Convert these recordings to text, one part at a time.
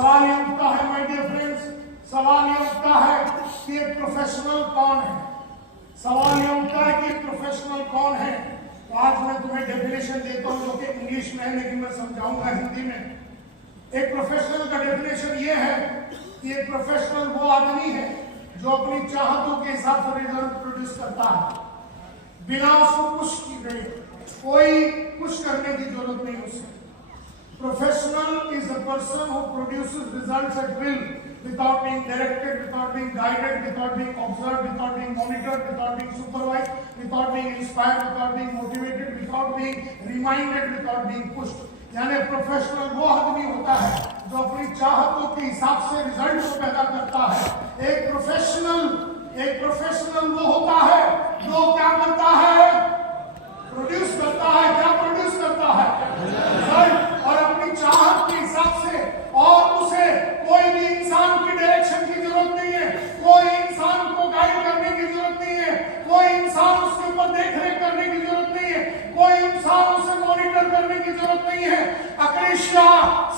सवाल ये उठता है माय डियर फ्रेंड्स, सवाल ये उठता है कि एक प्रोफेशनल कौन है। सवाल ये उठता है कि प्रोफेशनल कौन है। तो आज मैं तुम्हें डेफिनेशन देता हूं जो कि इंग्लिश में है, लेकिन मैं समझाऊंगा हिंदी में। एक प्रोफेशनल का डेफिनेशन ये है कि एक प्रोफेशनल वो आदमी है जो अपनी चाहतों के हिसाब से रिजल्ट प्रोड्यूस करता है, बिना उसको पुश किए, कोई पुश करने की जरूरत नहीं उसे। Professional is a person who produces results at will, without being directed, without being guided, without being observed, without being monitored, without being supervised, without being inspired, without being motivated, without being reminded, without being pushed. यानी professional वो आदमी होता है जो अपनी चाहतों के हिसाब से रिजल्ट को पैदा करता है। एक प्रोफेशनल वो होता है जो क्या करता है, प्रोड्यूस करता है। क्या प्रोड्यूस करता है? रिजल्ट। और अपनी चाहत के हिसाब से, और उसे कोई भी इंसान की डायरेक्शन की जरूरत नहीं है, कोई इंसान को गाइड करने की जरूरत नहीं है, कोई इंसान उसके ऊपर देखरेख करने की जरूरत नहीं है, कोई इंसान उसे मॉनिटर करने की जरूरत नहीं है। अक्रेशिया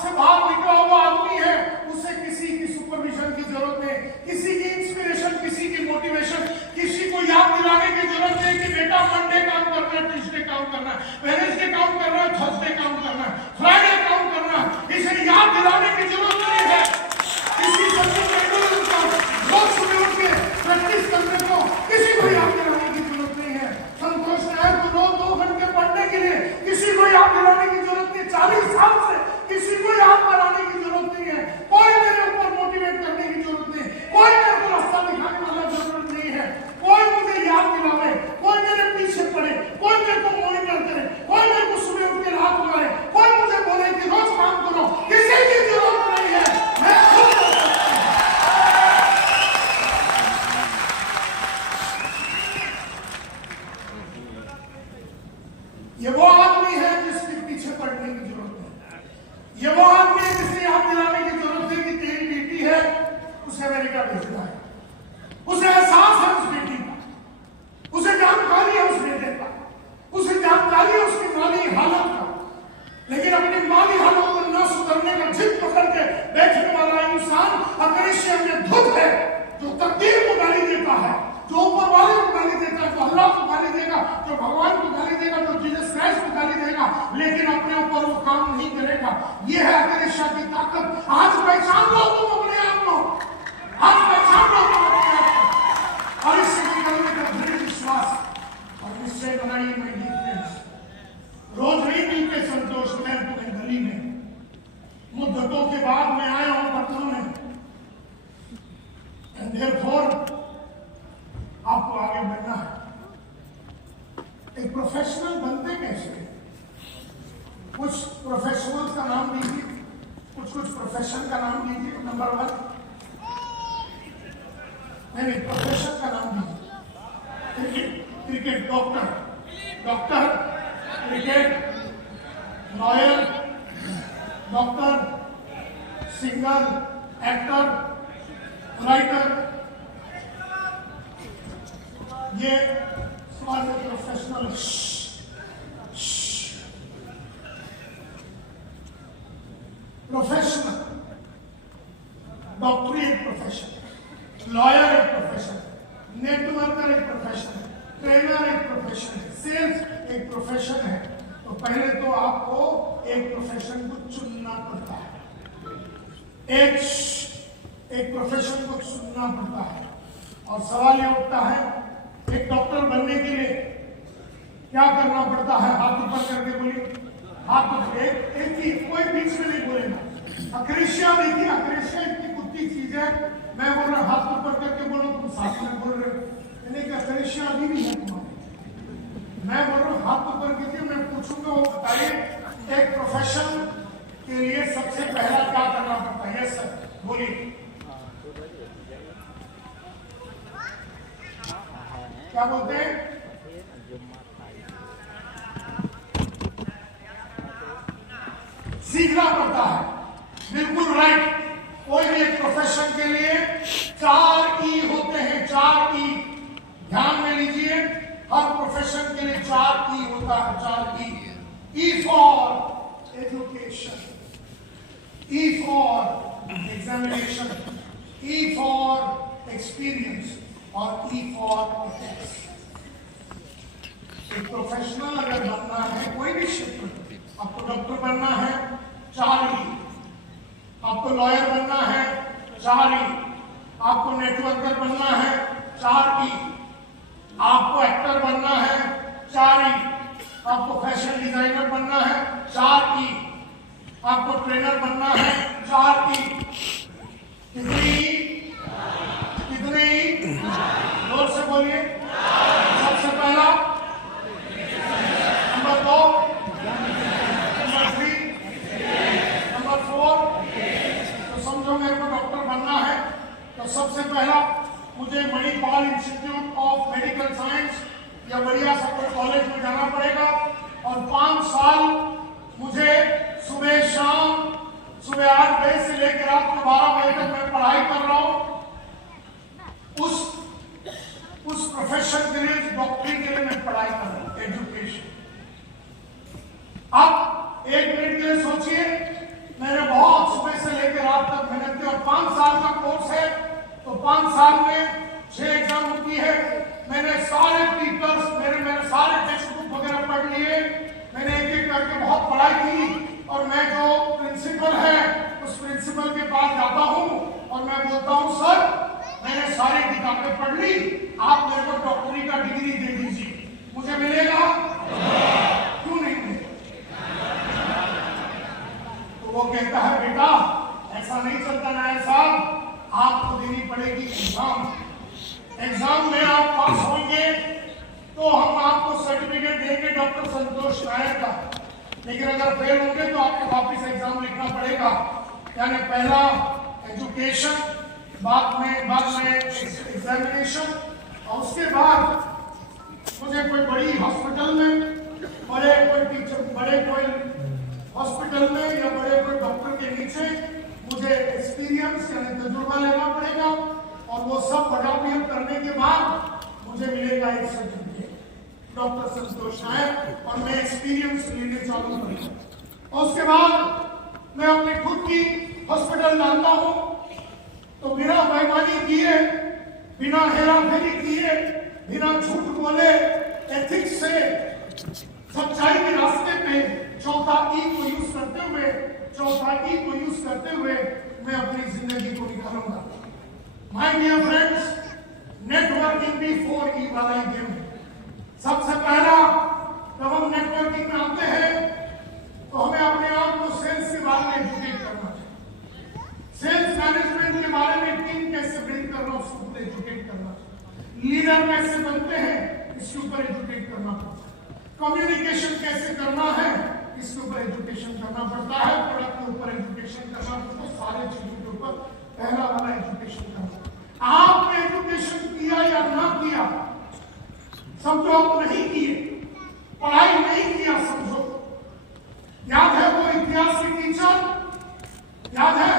से बाहर निकला हुआ आदमी है, उसे किसी की सुपरविजन की जरूरत नहीं, किसी की इंस्पिरेशन, किसी की मोटिवेशन, किसी को याद दिलाने की जरूरत नहीं कि बेटा मंडे काम करना है, ट्यूसडे काम करना है, वेडनेसडे काम करना है, थर्सडे काम करना है, फ्राइडे काम करना है। इसे याद दिलाने की जरूरत नहीं है। किसी सचिन तेंदुलकर को रोज सुबह उठ के प्रैक्टिस करने को किसी को याद दिलाने की जरूरत नहीं है। संतोष नायक को रोज 2 घंटे पढ़ने के लिए किसी को याद दिलाने की जरूरत नहीं। 40 साल से किसी को याद कराने की जरूरत नहीं है। कोई मेरे ऊपर मोटिवेट करने की जरूरत नहीं, कोई मेरे को रास्ता दिखाने वाला जरूरत नहीं है। कोई मुझे याद दिलावे, कोई मेरे पीछे पड़े, कोई मेरे को मॉनिटर करे, कोई मेरे को सुबह उठ के रात मारे, कोई मुझे बोले कि रोज काम करो, किसी की जरूरत नहीं है। मैं खुद कर सकता हूं। ये वो आदमी है जिसके पीछे पड़ने की जरूरत है। ये वो आदमी है जिसे याद दिलाने की जरूरत है कि तेरी बेटी है, उसे अमेरिका भेजना है, उसे एहसास है उस बेटी का, उसे जानकारी है उस बेटे का, उसे जानकारी है उसकी माली हालत का, लेकिन अपनी माली हालत को न सुधरने का जिद पकड़ के बैठने वाला इंसान अक्रेशिया में धुत है, जो तकदीर को गाली देता है, जो ऊपर वाले को गाली देता है, जो अल्लाह को गाली देगा, जो भगवान को गाली देगा, जो जीसस क्राइस्ट को गाली देगा, लेकिन अपने ऊपर वो काम नहीं करेगा। ये है अक्रेशिया की ताकत। आज पहचान लो तुम अपने आप को, आज पहचान लो तुम अपने आप को, और इससे निकलने का दृढ़ विश्वास और निश्चय बनाइए। मैं रोज नहीं मिलते संतोष में तुम्हें गली में, मुद्दतों के बाद मैं आया हूं पटना में, एंड देयरफॉर आपको आगे बढ़ना है। एक प्रोफेशनल बनते कैसे? कुछ प्रोफेशनल का नाम दीजिए, कुछ प्रोफेशन का नाम दीजिए। नंबर 1, नहीं प्रोफेशन का नाम दीजिए। Cricket doctor, cricket, lawyer, doctor, singer, actor, writer, ये सारे प्रोफेशनल। प्रोफेशनल, डॉक्टरी एक प्रोफेशन, लॉयर एक प्रोफेशन, नेटवर्कर एक प्रोफेशन है, ट्रेनर एक प्रोफेशन है, सेल्स एक प्रोफेशन है। तो पहले तो आपको एक प्रोफेशन को चुनना पड़ता है, एक प्रोफेशन को चुनना पड़ता है। और सवाल ये उठता है, एक डॉक्टर बनने के लिए क्या करना पड़ता है? हाथ ऊपर करके बोलिए। हाथ ऊपर, एक ही, कोई बीच में नहीं बोलेगा। अक्रेशिया देखिए, अक्रेशिया इतनी कुत्ती चीज है। मैं बोल रहा हूं हाथ ऊपर करके बोलो, तुम साथ में बोल रहे हो, यानी कि अक्रेशिया अभी भी है तुम्हारे। मैं बोल रहा हूँ हाथ ऊपर कीजिए, मैं पूछूंगा, वो बताइए एक प्रोफेशन के लिए सबसे पहला क्या करना पड़ता है? यस सर, बोलिए। क्या बोलते हैं? सीखना पड़ता है। बिल्कुल राइट। कोई भी एक प्रोफेशन के लिए 4 ई होते हैं, 4 ई। ध्यान में लीजिए, हर प्रोफेशन के लिए 4 ई होता है, 4 E. E for education, E for examination, E for experience और E फॉर एथिक्स। एक प्रोफेशनल अगर बनना है कोई भी क्षेत्र, आपको डॉक्टर बनना है 4 E, आपको लॉयर बनना है 4 E, आपको नेटवर्कर बनना है 4 E, आपको एक्टर बनना है 4 E, आपको फैशन डिजाइनर बनना है 4 E, आपको ट्रेनर बनना है 4 E। कितनी जोर से बोलिए। सबसे पहला, नंबर 2, नंबर 3, नंबर 4। तो समझो मेरे को डॉक्टर बनना है तो सबसे पहला मुझे Manipal institute of medical science या बढ़िया सा कोई कॉलेज में जाना पड़ेगा और 5 साल मुझे सुबह शाम, सुबह 8 बजे से लेकर रात को 12 बजे तक मैं पढ़ाई कर रहा हूं उस प्रोफेशन के लिए, डॉक्टरी के लिए मैं पढ़ाई कर रहा हूं, एजुकेशन। अब 1 मिनट के लिए सोचिए, मैंने बहुत सुबह से लेकर रात तक मेहनत की और 5 साल का कोर्स है तो 5 साल में 6 एग्जाम होती है। मैंने सारे पेपर्स, मेरे सारे टेक्स्ट बुक वगैरह पढ़ लिए, मैंने एक करके बहुत पढ़ाई की और मैं जो प्रिंसिपल है उस प्रिंसिपल के पास जाता हूं और मैं बोलता हूं सर मैंने सारी किताबें पढ़ ली, आप मेरे को डॉक्टरी का डिग्री दे दीजिए, मुझे मिलेगा? क्यों नहीं मिलेगा? तो वो कहता है बेटा ऐसा नहीं चलता नायक साहब, आपको देनी पड़ेगी एग्जाम में आप पास होंगे तो हम आपको सर्टिफिकेट देंगे डॉक्टर संतोष नायक का, लेकिन अगर फेल होंगे तो आपको वापस एग्जाम लिखना पड़ेगा। यानी पहला एजुकेशन, बाद में एग्जामिनेशन और उसके बाद मुझे कोई बड़ी हॉस्पिटल में, बड़े कोई हॉस्पिटल में या बड़े कोई डॉक्टर के नीचे मुझे एक्सपीरियंस यानी तजुर्बा लेना पड़ेगा और वो सब बटालियन करने के बाद मुझे मिलेगा एक सर्टिफिकेट डॉक्टर संतोष नायक और मैं एक्सपीरियंस लेने चालू करूंगा। और उसके बाद मैं अपनी खुद की हॉस्पिटल डालता हूं तो बिना बेईमानी किए, बिना हेराफेरी किए, बिना झूठ बोले, एथिक्स से सच्चाई के रास्ते पे चौथा ई को यूज करते हुए मैं अपनी जिंदगी को निकालूंगा। माय डियर फ्रेंड्स, नेटवर्किंग भी 4E वाला ही गेम है। सबसे पहला जब हम नेटवर्किंग में आते हैं तो हमें अपने आप को सेल्स के बारे में एजुकेट करना चाहिए, सेल्स मैनेजमेंट के बारे में, टीम कैसे बिल्ड करना उसके ऊपर एजुकेट करना चाहिए, लीडर कैसे बनते हैं इसके ऊपर एजुकेट करना पड़ता है, कम्युनिकेशन कैसे करना है इसके ऊपर एजुकेशन करना पड़ता है, प्रोडक्ट के ऊपर एजुकेशन करना पड़ता है, सारे चीजों के ऊपर पहला वाला एजुकेशन करना। आपने एजुकेशन किया या ना किया, समझो आप नहीं किए, पढ़ाई नहीं किया समझो। याद है वो इतिहास की टीचर, याद है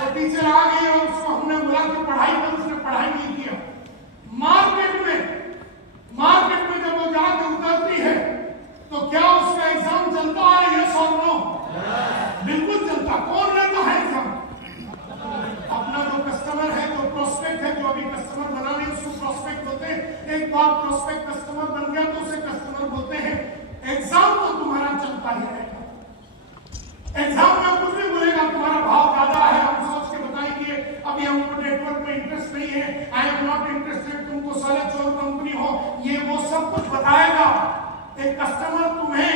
वो टीचर आ गई और उसको हमने बोला कि पढ़ाई कर, उसने पढ़ाई नहीं किया। मार्केट में जब वो जाके उतरती है तो क्या उसका एग्जाम चलता है? यस और नो? बिल्कुल चलता। कौन लेता है एग्जाम? अपना जो कस्टमर है, जो प्रोस्पेक्ट है, जो अभी कस्टमर बना नहीं उसको प्रोस्पेक्ट बोलते हैं। एक बार प्रोस्पेक्ट कस्टमर बन गया तो उसे कस्टमर बोलते हैं। एग्जाम तो तुम्हारा चलता ही रहेगा। एग्जाम में कुछ भी बोलेगा, तुम्हारा भाव ज्यादा है, हम सोच के बताएंगे अभी हमको नेटवर्क में इंटरेस्ट नहीं है, आई एम नॉट इंटरेस्टेड, तुमको साले चोर कंपनी हो, ये वो सब कुछ बताएगा। एक कस्टमर तुम्हें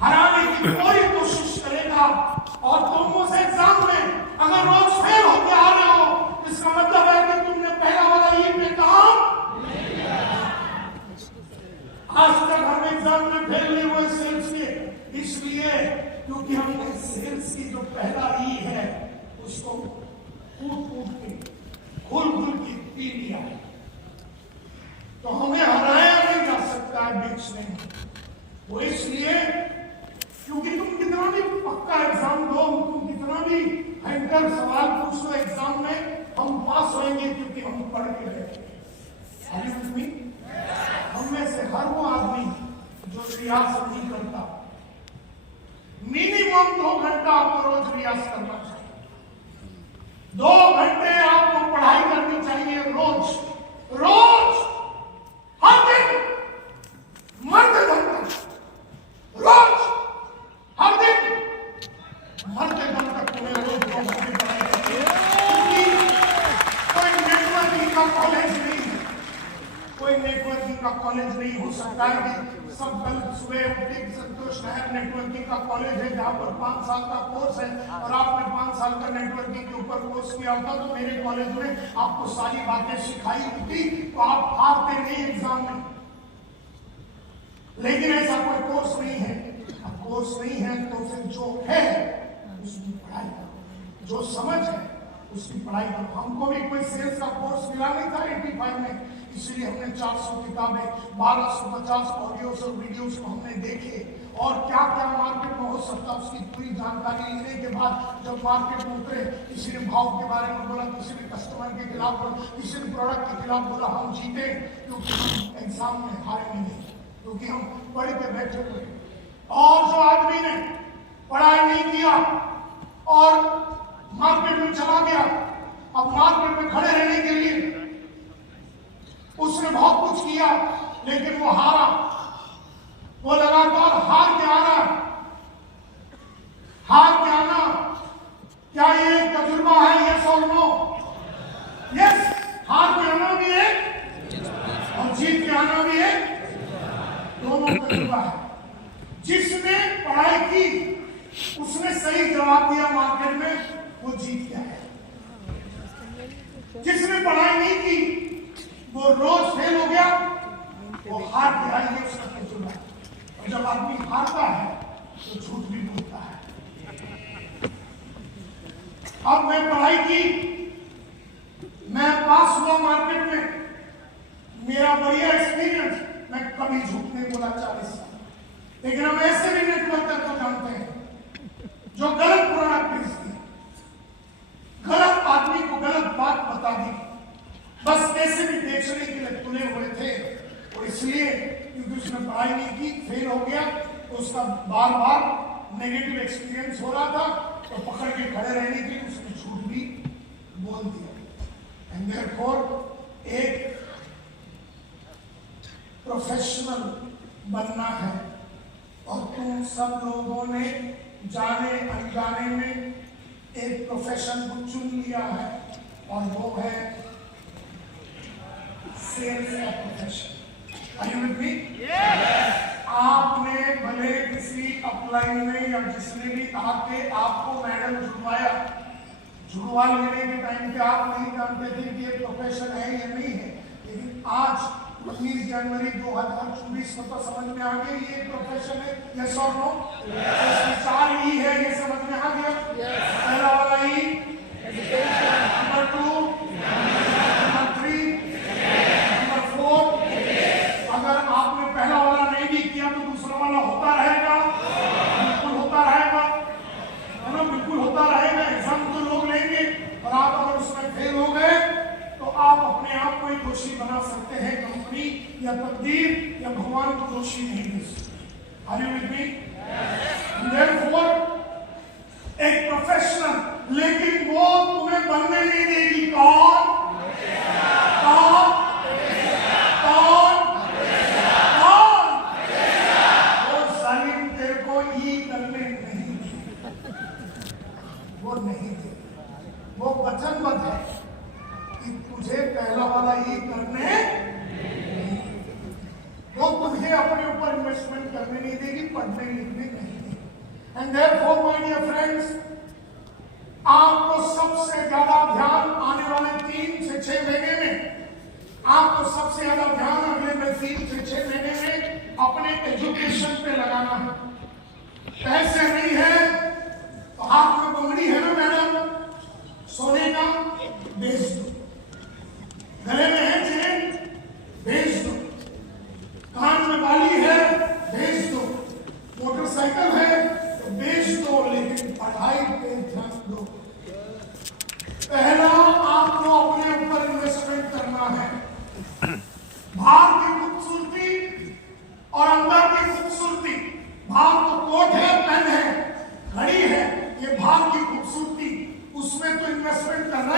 हराने की पूरी कोशिश करेगा और तुम उस एग्जाम में अगर रोज फेल होते आ रहे हो, इसका मतलब है कि तुमने पहला वाला ई पे काम नहीं किया। आज तक हम एग्जाम में फेल नहीं हुए सेल्स के, इसलिए क्योंकि हमने सेल्स की जो पहला ई है उसको कूट के घुल के पी लिया। तो हमें हराया नहीं जा सकता है बीच में, वो इसलिए क्योंकि तुम कितना भी पक्का एग्जाम दो, तुम कितना भी भयंकर सवाल पूछ लो एग्जाम में, हम पास होंगे क्योंकि हम पढ़ के रहे। हम में से हर वो आदमी जो रियाज नहीं करता, मिनिमम 2 घंटा आपको रोज रियाज करना चाहिए। 2 घंटे आपको पढ़ाई करनी चाहिए रोज, रोज, हर दिन, मरते दम तक, रोज, हर दिन, मरते दम तक तुम्हें रोज 2 घंटे पढ़ाई करनी है। कोई नेटवर्किंग का कॉलेज नहीं है, कोई नेटवर्किंग का कॉलेज नहीं हो सकता है कि सब कल सुबह उठे संतोष नायर नेटवर्किंग का कॉलेज है जहाँ पर 5 साल का कोर्स है और आपने 5 साल का नेटवर्किंग के ऊपर कोर्स किया होता तो मेरे कॉलेज में आपको सारी बातें सिखाई होती तो आप हारते नहीं एग्जाम में। लेकिन ऐसा कोई कोर्स नहीं है। अब कोर्स नहीं है तो फिर जो है उसकी पढ़ाई करो, जो समझ है उसकी पढ़ाई करो। हमको भी कोई सेल्स का कोर्स मिला नहीं था 85 में, इसलिए हमने 400 किताबें, 1250 ऑडियोस और वीडियोस को हमने देखे और क्या क्या मार्केट में हो सकता उसकी पूरी जानकारी लेने के बाद जब मार्केट में उतरे, किसी ने भाव के बारे में बोला, किसी ने कस्टमर के खिलाफ बोला, किसी ने प्रोडक्ट के खिलाफ बोला, हम जीते क्योंकि हम एग्जाम में हारे नहीं, क्योंकि हम पढ़ के बैठे हुए। और जो आदमी ने पढ़ाई नहीं किया और मार्केट में चला गया, अब मार्केट में खड़े रहने के लिए उसने बहुत कुछ किया लेकिन वो हारा, वो लगातार हार के आना, हार के आना। क्या ये एक तजुर्बा है? यस और नो? यस, हार के आना भी एक और जीत के आना भी एक, दोनों तजुर्बा है। जिसने पढ़ाई की उसने सही जवाब दिया मार्केट में, वो जीत गया है। जिसने पढ़ाई नहीं की वो रोज फेल हो गया, वो हार गया, ये उसका तजुर्बा है। और जब आदमी हारता है तो झूठ भी बोलता है। अब मैं पढ़ाई की, मैं पास हुआ मार्केट में, मेरा बढ़िया एक्सपीरियंस, मैं कभी झूठ नहीं बोला 40 साल। लेकिन हम ऐसे भी नेटवर्कर को जानते हैं जो गलत प्रोडक्ट बेचते हैं, गलत आदमी को गलत बात बता दी, बस कैसे भी बेचने के लिए तुले हुए थे। और इसलिए क्योंकि उसने पढ़ाई नहीं की, फेल हो गया, तो उसका बार बार नेगेटिव एक्सपीरियंस हो रहा था, तो पकड़ के खड़े रहने के लिए उसने झूठ भी बोल दिया। एंड देयरफॉर एक प्रोफेशनल बनना है और तुम सब लोगों ने जाने अनजाने में एक प्रोफेशन को चुन लिया है और वो है सेल्स का profession. Are you with me? Yes. आपने भले किसी अपलाइन में या जिसने भी आके आपको मैडम जुड़वाया, जुड़वा लेने के टाइम पे आप नहीं जानते थे कि ये प्रोफेशन है या नहीं है, लेकिन आज 19 जनवरी 2024 को तो समझ में आ गया ये प्रोफेशन है। यस और नो? इसमें 4 ई है, ये समझ में आ गया। पहला वाला ई एजुकेशन, नंबर 2, नंबर 3, नंबर 4। अगर आपने पहला वाला नहीं भी किया तो दूसरा वाला होता रहेगा, बिल्कुल होता रहेगा, है ना, बिल्कुल होता रहेगा। एग्जाम तो लोग लेंगे और आप अगर उसमें फेल हो गए तो आप अपने आप को ही दोषी बना सकते हैं, कंपनी या तकदीर या भगवान को दोषी नहीं दे सकते। Are you with me? Therefore, एक प्रोफेशनल, लेकिन वो तुम्हें बनने नहीं देगी। कौन? कौन? कौन? कौन? वो जालिम तेरे को ही करने नहीं देगी, वो नहीं देगी। वो वचनबद्ध है कि तुझे पहला वाला ही करने, वो तुझे अपने ऊपर इन्वेस्टमेंट करने नहीं देगी, पढ़ने लिखने नहीं देगी। And therefore my dear friends, आपको सबसे ज्यादा ध्यान आने वाले 3 से 6 महीने में, आपको सबसे ज्यादा ध्यान अगले 3 से 6 महीने में अपने एजुकेशन पे लगाना है। पैसे नहीं है तो हाथ में बंगड़ी है ना मैडम, सोने का, बेच दो। गले में है चेन, बेच दो। कान में बाली है, बेच दो। मोटरसाइकिल है तो बेच दो, लेकिन पढ़ाई पे ध्यान दो। पहला आपको अपने ऊपर इन्वेस्टमेंट करना है। बाहर की खूबसूरती और अंदर की खूबसूरती, बाहर तो कोट है, पेन है, घड़ी है, ये बाहर की खूबसूरती, उसमें तो इन्वेस्टमेंट करना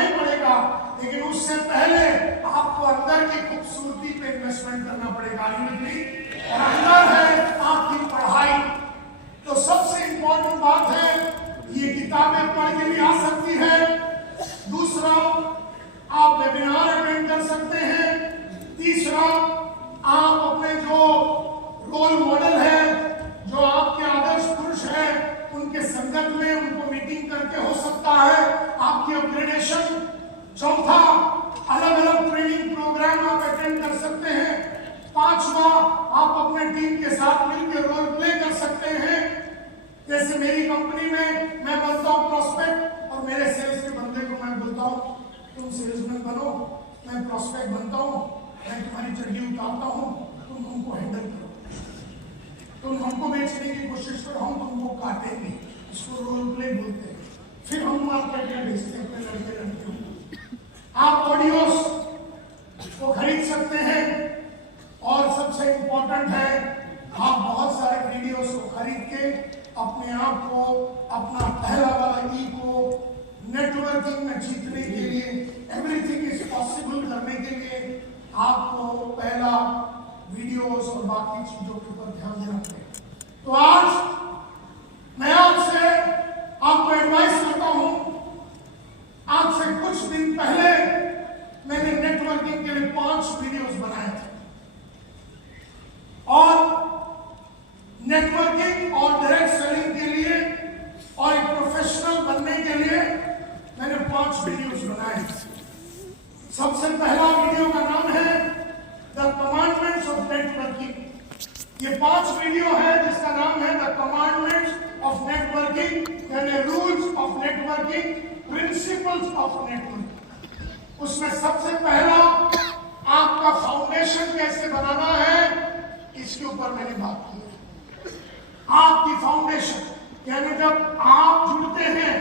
मोटिवेशन, चौथा अलग अलग ट्रेनिंग प्रोग्राम आप अटेंड कर सकते हैं, पांचवा आप अपने टीम के साथ मिलकर रोल प्ले कर सकते हैं। जैसे मेरी कंपनी में मैं बनता हूं प्रोस्पेक्ट और मेरे सेल्स के बंदे को मैं बोलता हूं तुम सेल्समैन बनो, मैं प्रोस्पेक्ट बनता हूं, मैं तुम्हारी चड्डी उतारता हूं, तुम हमको हैंडल करो, तुम हमको बेचने की कोशिश करो, हम तुमको काटेंगे। इसको रोल प्ले बोलते हैं। फिर हम मार्केट में बेचते हैं अपने लड़के लड़कियों को। आप ऑडियोस को खरीद सकते हैं और सबसे इंपॉर्टेंट है आप बहुत सारे वीडियोस को खरीद के अपने आप को अपना पहला वाला ई को नेटवर्किंग में जीतने के लिए, एवरीथिंग इज पॉसिबल करने के लिए आपको पहला वीडियोस और बाकी चीजों के ऊपर ध्यान देना पड़ेगा। तो आज मैं आपसे आपको एडवाइस करता हूं, आज से कुछ दिन पहले मैंने नेटवर्किंग के लिए 5 वीडियोस बनाए थे और नेटवर्किंग और डायरेक्ट सेलिंग के लिए और एक प्रोफेशनल बनने के लिए मैंने 5 वीडियोस बनाए। सबसे पहला वीडियो का नाम है द कमांडमेंट्स ऑफ नेटवर्किंग। ये 5 वीडियो है जिसका नाम है द कमांडमेंट्स ऑफ नेटवर्किंग, यानी rules of networking, principles of networking. उसमें सबसे पहला आपका फाउंडेशन कैसे बनाना है इसके ऊपर मैंने बात की। आपकी फाउंडेशन यानी जब आप जुड़ते हैं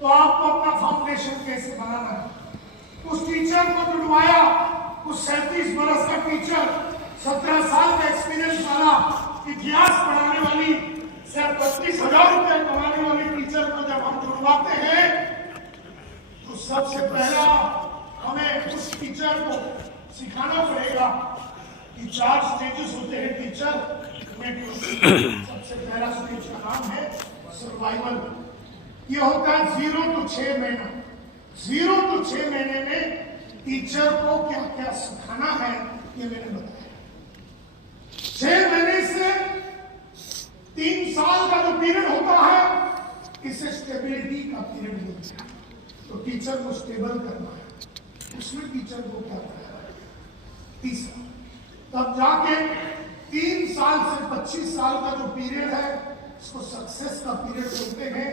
तो आपको अपना फाउंडेशन कैसे बनाना है। उस टीचर को जुड़वाया, उस 37 बरस का टीचर, 17 साल का एक्सपीरियंस वाला, इतिहास पढ़ाने वाली, सिर्फ 32,000 रुपए कमाने वाली टीचर को जब हम जुड़वाते हैं तो सबसे पहला हमें उस टीचर को सिखाना पड़ेगा कि 4 स्टेजेस होते हैं टीचर में। सबसे पहला स्टेज का नाम है सर्वाइवल। ये होता है 0 to 6 महीना। 0 to 6 महीने में टीचर को क्या क्या सिखाना है ये मैंने बताया। 6 महीने से 3 साल का जो पीरियड होता है इसे स्टेबिलिटी का पीरियड बोलते हैं। तो टीचर को स्टेबल करना है, उसमें टीचर को क्या करना है। तीसरा तब जाके 3 साल से 25 साल का जो पीरियड है इसको सक्सेस का पीरियड बोलते हैं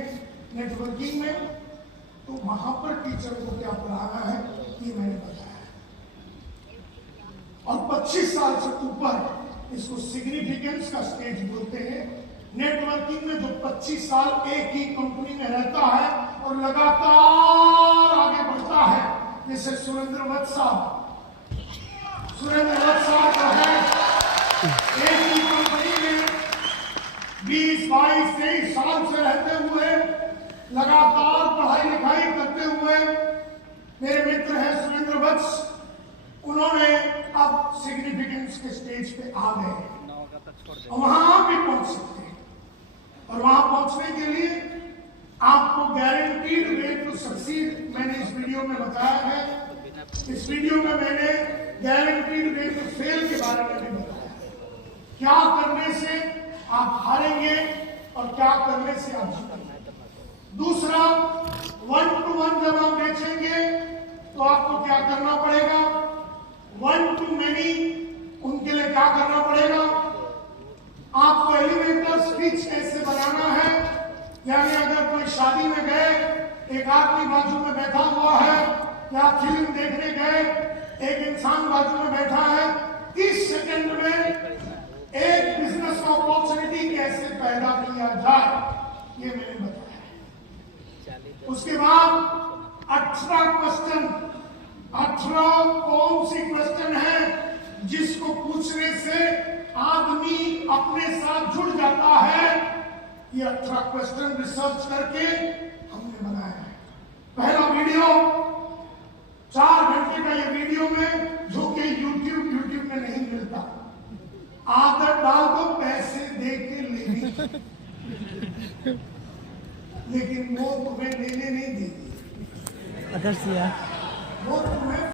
नेटवर्किंग में। तो वहां पर टीचर को क्या पढ़ाना है ये मैंने बताया। और 25 साल से ऊपर इसको सिग्निफिकेंस का स्टेज बोलते हैं। नेटवर्किंग में जो 25 साल एक ही कंपनी में रहता है और लगातार आगे बढ़ता है, जैसे सुरेंद्र वत्स साहब जो है एक ही कंपनी में 20, 22, 23 साल से रहते हुए लगातार पढ़ाई लिखाई करते हुए मेरे मित्र हैं सुरेंद्र वत्स, उन्होंने अब सिग्निफिकेंस के स्टेज पे आ गए और वहां आप भी पहुंच सकते हैं। और वहां पहुंचने के लिए आपको गारंटीड वे टू सक्सीड मैंने इस वीडियो में बताया है। इस वीडियो में मैंने गारंटीड वे टू फेल के बारे में भी बताया, क्या करने से आप हारेंगे और क्या करने से आप जीतेंगे। दूसरा 1 to 1 जब आप बेचेंगे तो आपको क्या करना पड़ेगा, 1 to many उनके लिए क्या करना पड़ेगा, आपको एलिवेटर स्पीच कैसे बनाना है। यानी अगर कोई शादी में गए, एक आदमी बाजू में बैठा हुआ है, या फिल्म देखने गए, एक इंसान बाजू में बैठा है, 30 सेकंड में एक बिजनेस अपॉर्चुनिटी कैसे पैदा किया जाए ये मैंने बताया। उसके बाद 18 क्वेश्चन, 18 कौन सी क्वेश्चन है जिसको पूछने से आदमी अपने साथ जुड़ जाता है। ये 18 क्वेश्चन रिसर्च करके हमने बनाया है। पहला वीडियो 4 घंटे का ये वीडियो में, जो कि यूट्यूब में नहीं मिलता। आदत डाल दो पैसे दे के लेने, लेकिन वो तुम्हें लेने नहीं देगी। वो तुम्हें